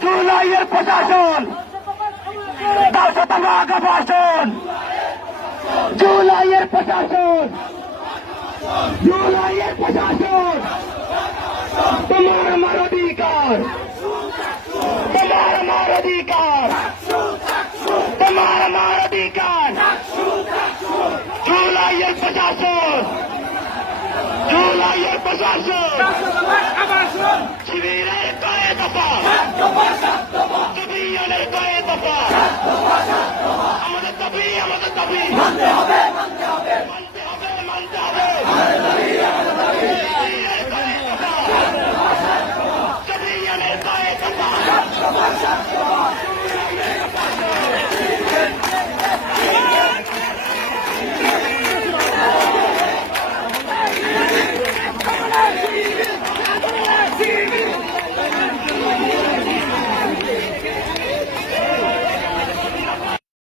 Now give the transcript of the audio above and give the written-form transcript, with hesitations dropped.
জুলাইয়ের প্রশাসন প্রশাসন জুলাইয়ের প্রশাসন তোমার আমার অধিকার তোমার আমার অধিকার তোমার আমার অধিকার জুলাইয়ের প্রশাসন শিবিরের কয়ে দফা শিবিরের কয়ে দফা আমাদের দাবি